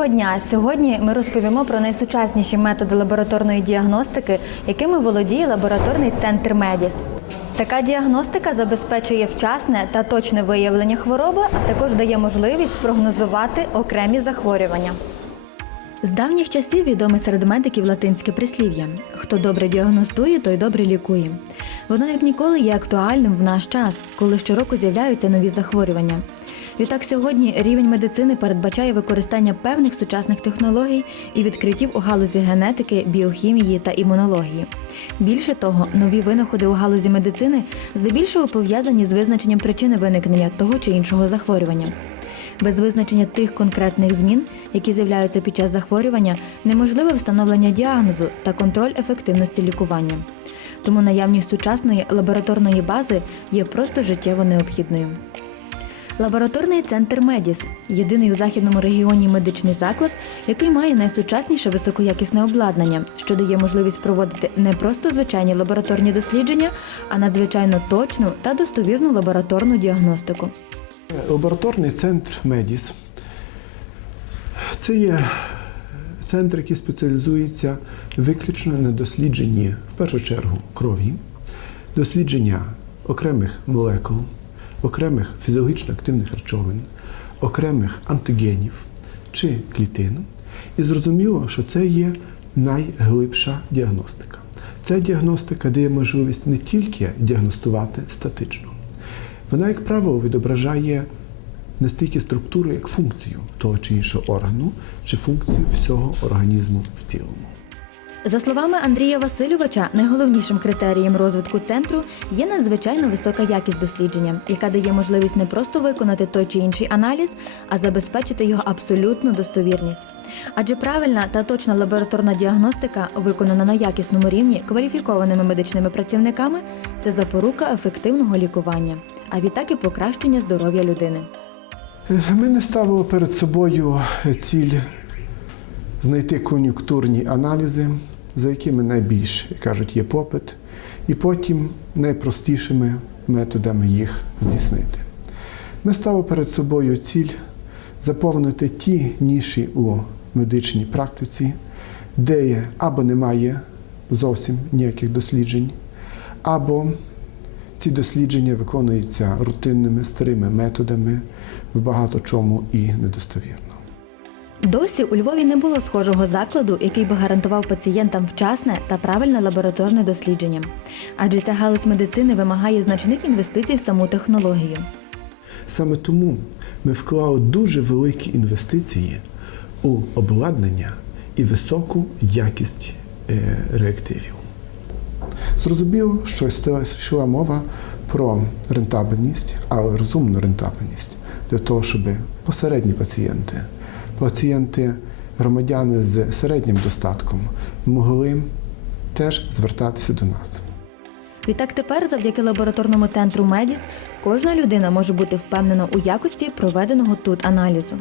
Доброго дня! Сьогодні ми розповімо про найсучасніші методи лабораторної діагностики, якими володіє лабораторний центр Медіс. Така діагностика забезпечує вчасне та точне виявлення хвороби, а також дає можливість прогнозувати окремі захворювання. З давніх часів відоме серед медиків латинське прислів'я: хто добре діагностує, той добре лікує. Воно як ніколи є актуальним в наш час, коли щороку з'являються нові захворювання. Відтак сьогодні рівень медицини передбачає використання певних сучасних технологій і відкриттів у галузі генетики, біохімії та імунології. Більше того, нові винаходи у галузі медицини здебільшого пов'язані з визначенням причини виникнення того чи іншого захворювання. Без визначення тих конкретних змін, які з'являються під час захворювання, неможливе встановлення діагнозу та контроль ефективності лікування. Тому наявність сучасної лабораторної бази є просто життєво необхідною. Лабораторний центр Медіс єдиний у західному регіоні медичний заклад, який має найсучасніше високоякісне обладнання, що дає можливість проводити не просто звичайні лабораторні дослідження, а надзвичайно точну та достовірну лабораторну діагностику. Лабораторний центр Медіс це є центр, який спеціалізується виключно на дослідженні, в першу чергу, крові, дослідження окремих молекул, окремих фізіологічно активних речовин, окремих антигенів чи клітин. І зрозуміло, що це є найглибша діагностика. Ця діагностика дає можливість не тільки діагностувати статично, вона, як правило, відображає не стільки структуру, як функцію того чи іншого органу, чи функцію всього організму в цілому. За словами Андрія Васильовича, найголовнішим критерієм розвитку центру є надзвичайно висока якість дослідження, яка дає можливість не просто виконати той чи інший аналіз, а забезпечити його абсолютну достовірність. Адже правильна та точна лабораторна діагностика, виконана на якісному рівні кваліфікованими медичними працівниками, це запорука ефективного лікування, а відтак і покращення здоров'я людини. Ми не ставили перед собою ціль знайти кон'юнктурні аналізи, за якими найбільш, як кажуть, є попит, і потім найпростішими методами їх здійснити. Ми ставили перед собою ціль заповнити ті ніші у медичній практиці, де є або немає зовсім ніяких досліджень, або ці дослідження виконуються рутинними старими методами, в багато чому і недостовірно. Досі у Львові не було схожого закладу, який би гарантував пацієнтам вчасне та правильне лабораторне дослідження. Адже ця галузь медицини вимагає значних інвестицій в саму технологію. Саме тому ми вклали дуже великі інвестиції у обладнання і високу якість е, реактивів. Зрозуміло, що йшла мова про рентабельність, але розумну рентабельність для того, щоб посередні пацієнти, пацієнти, громадяни з середнім достатком могли теж звертатися до нас. Відтак тепер, завдяки лабораторному центру Медіс, кожна людина може бути впевнена у якості проведеного тут аналізу.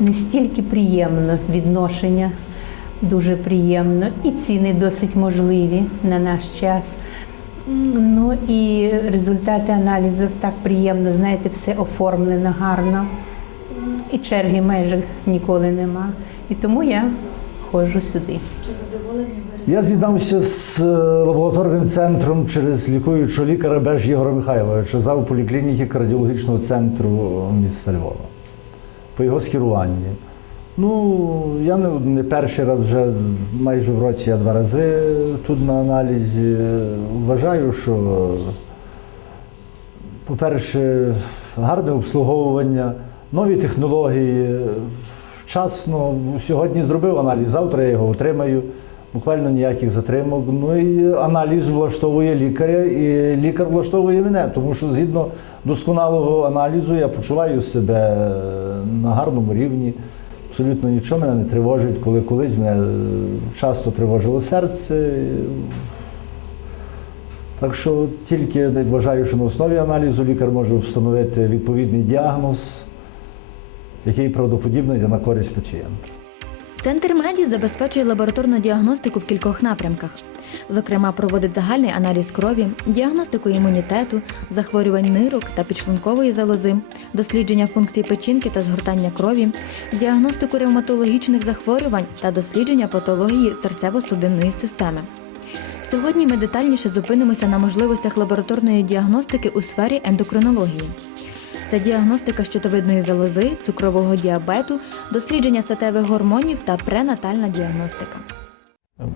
не стільки приємно відношення, дуже приємно, і ціни досить можливі на наш час. Ну і результати аналізів так приємно, знаєте, все оформлено гарно. І черги майже ніколи нема. І тому я ходжу сюди. Я з'єднався з е, лабораторним центром через лікуючого лікаря Беж Єгора Михайловича зав поліклініки кардіологічного центру міста Львова. По його скеруванні. Ну, я не, не перший раз вже майже в році я два рази тут на аналізі. Вважаю, що, по-перше, гарне обслуговування, нові технології. Вчасно сьогодні зробив аналіз, завтра я його отримаю. Буквально ніяких затримок. Ну і аналіз влаштовує лікаря, і лікар влаштовує мене, тому що згідно досконалого аналізу я почуваю себе на гарному рівні. Абсолютно нічого мене не тривожить, коли колись мене часто тривожило серце. Так що тільки вважаю, що на основі аналізу лікар може встановити відповідний діагноз, який правдоподібний на користь пацієнта. Центр Медіс забезпечує лабораторну діагностику в кількох напрямках. Зокрема, проводить загальний аналіз крові, діагностику імунітету, захворювань нирок та підшлункової залози, дослідження функцій печінки та згортання крові, діагностику ревматологічних захворювань та дослідження патології серцево-судинної системи. Сьогодні ми детальніше зупинимося на можливостях лабораторної діагностики у сфері ендокринології. Це діагностика щитовидної залози, цукрового діабету, дослідження статевих гормонів та пренатальна діагностика.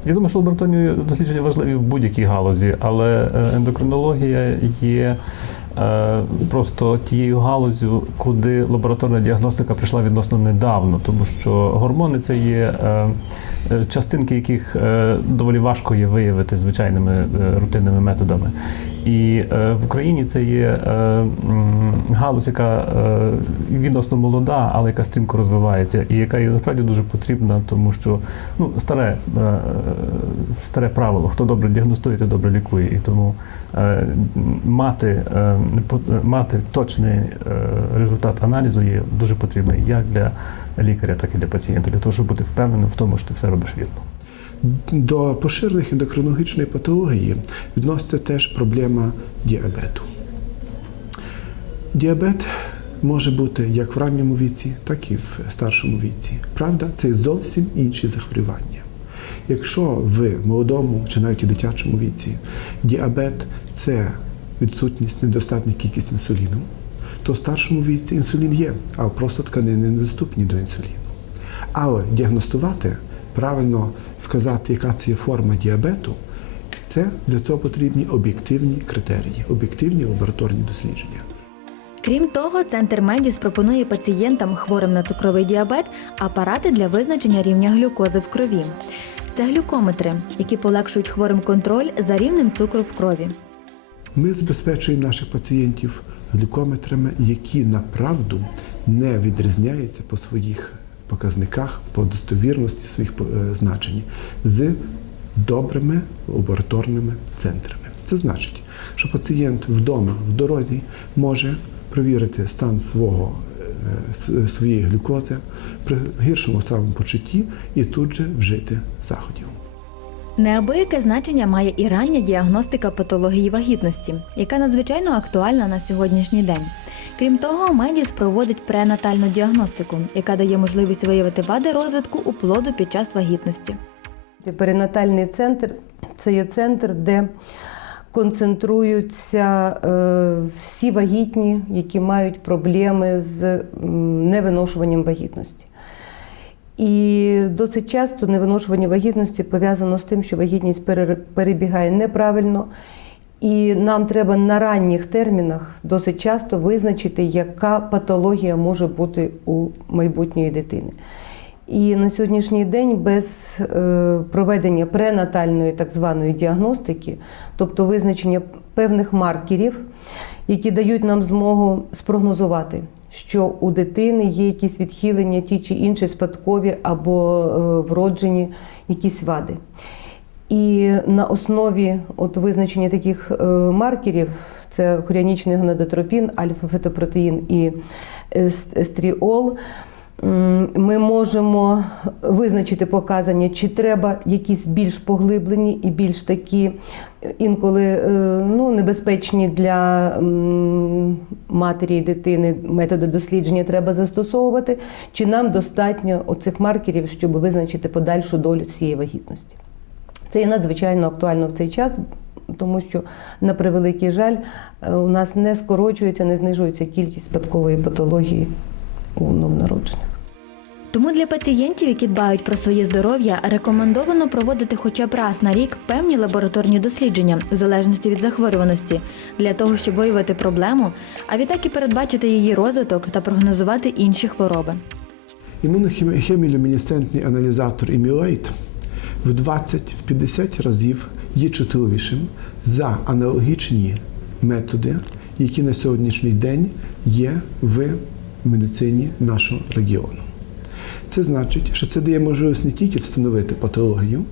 Я думаю, що лабораторні дослідження важливі в будь-якій галузі, але е, ендокринологія є е, просто тією галузю, куди лабораторна діагностика прийшла відносно недавно, тому що гормони це є е, частинки, яких е, доволі важко є виявити звичайними е, рутинними методами. І е, в Україні це є е, галузь, яка е, відносно молода, але яка стрімко розвивається, і яка є насправді дуже потрібна, тому що ну, старе, е, старе правило, хто добре діагностує, той добре лікує. І тому е, мати, е, мати точний е, результат аналізу є дуже потрібно як для лікаря, так і для пацієнта, для того, щоб бути впевненим в тому, що ти все робиш вірно. До поширених ендокринологічної патології відноситься теж проблема діабету. Діабет може бути як в ранньому віці, так і в старшому віці. Правда, це зовсім інші захворювання. Якщо в молодому чи навіть у дитячому віці діабет це відсутність недостатня кількість інсуліну, то в старшому віці інсулін є, а просто тканини недоступні до інсуліну. Але діагностувати, правильно вказати, яка це є форма діабету, це для цього потрібні об'єктивні критерії, об'єктивні лабораторні дослідження. Крім того, центр Медіс пропонує пацієнтам, хворим на цукровий діабет, апарати для визначення рівня глюкози в крові. Це глюкометри, які полегшують хворим контроль за рівнем цукру в крові. Ми забезпечуємо наших пацієнтів глюкометрами, які направду не відрізняються по своїх показниках, по достовірності своїх е, значень з добрими лабораторними центрами. Це значить, що пацієнт вдома в дорозі може провірити стан свого, е, своєї глюкози при гіршому самопочутті і тут же вжити заходів. Неабияке значення має і рання діагностика патології вагітності, яка надзвичайно актуальна на сьогоднішній день. Крім того, Медіс проводить пренатальну діагностику, яка дає можливість виявити вади розвитку у плоду під час вагітності. Перинатальний центр це є центр, де концентруються е, всі вагітні, які мають проблеми з невиношуванням вагітності. І досить часто невиношування вагітності пов'язано з тим, що вагітність пере- перебігає неправильно, і нам треба на ранніх термінах досить часто визначити, яка патологія може бути у майбутньої дитини. І на сьогоднішній день без е, проведення пренатальної так званої діагностики, тобто визначення певних маркерів, які дають нам змогу спрогнозувати, що у дитини є якісь відхилення, ті чи інші спадкові або е, вроджені якісь вади. І на основі от визначення таких е, маркерів це хоріанічний гонадотропін, альфа-фетопротеїн і стріол. Ми можемо визначити показання, чи треба якісь більш поглиблені і більш такі е, інколи е, ну, небезпечні для матері і дитини методи дослідження треба застосовувати, чи нам достатньо оцих маркерів, щоб визначити подальшу долю всієї вагітності. Це є надзвичайно актуально в цей час, тому що, на превеликий жаль, е, у нас не скорочується, не знижується кількість спадкової патології у новонароджених. Тому для пацієнтів, які дбають про своє здоров'я, рекомендовано проводити хоча б раз на рік певні лабораторні дослідження в залежності від захворюваності, для того, щоб виявити проблему, а відтак і передбачити її розвиток та прогнозувати інші хвороби. Імунохемілюмінесцентний аналізатор Emulate в 20-50 разів є чутливішим за аналогічні методи, які на сьогоднішній день є в медицині нашого регіону. Це значить, що це дає можливість не тільки встановити патологію,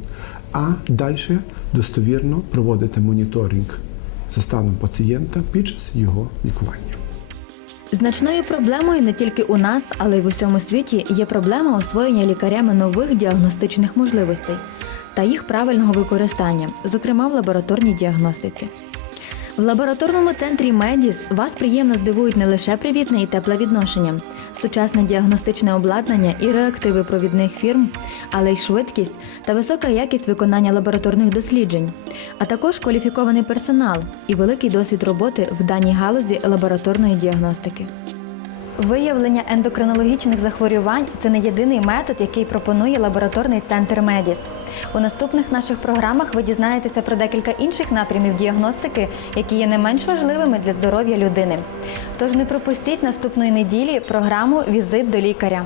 а далі достовірно проводити моніторинг за станом пацієнта під час його лікування. Значною проблемою не тільки у нас, але й в усьому світі є проблема освоєння лікарями нових діагностичних можливостей. та їх правильного використання, зокрема в лабораторній діагностиці. В лабораторному центрі Медіс вас приємно здивують не лише привітне і тепле відношення, сучасне діагностичне обладнання і реактиви провідних фірм, але й швидкість та висока якість виконання лабораторних досліджень, а також кваліфікований персонал і великий досвід роботи в даній галузі лабораторної діагностики. Виявлення ендокринологічних захворювань це не єдиний метод, який пропонує лабораторний центр Медіс. У наступних наших програмах ви дізнаєтеся про декілька інших напрямів діагностики, які є не менш важливими для здоров'я людини. Тож не пропустіть наступної неділі програму Візит до лікаря.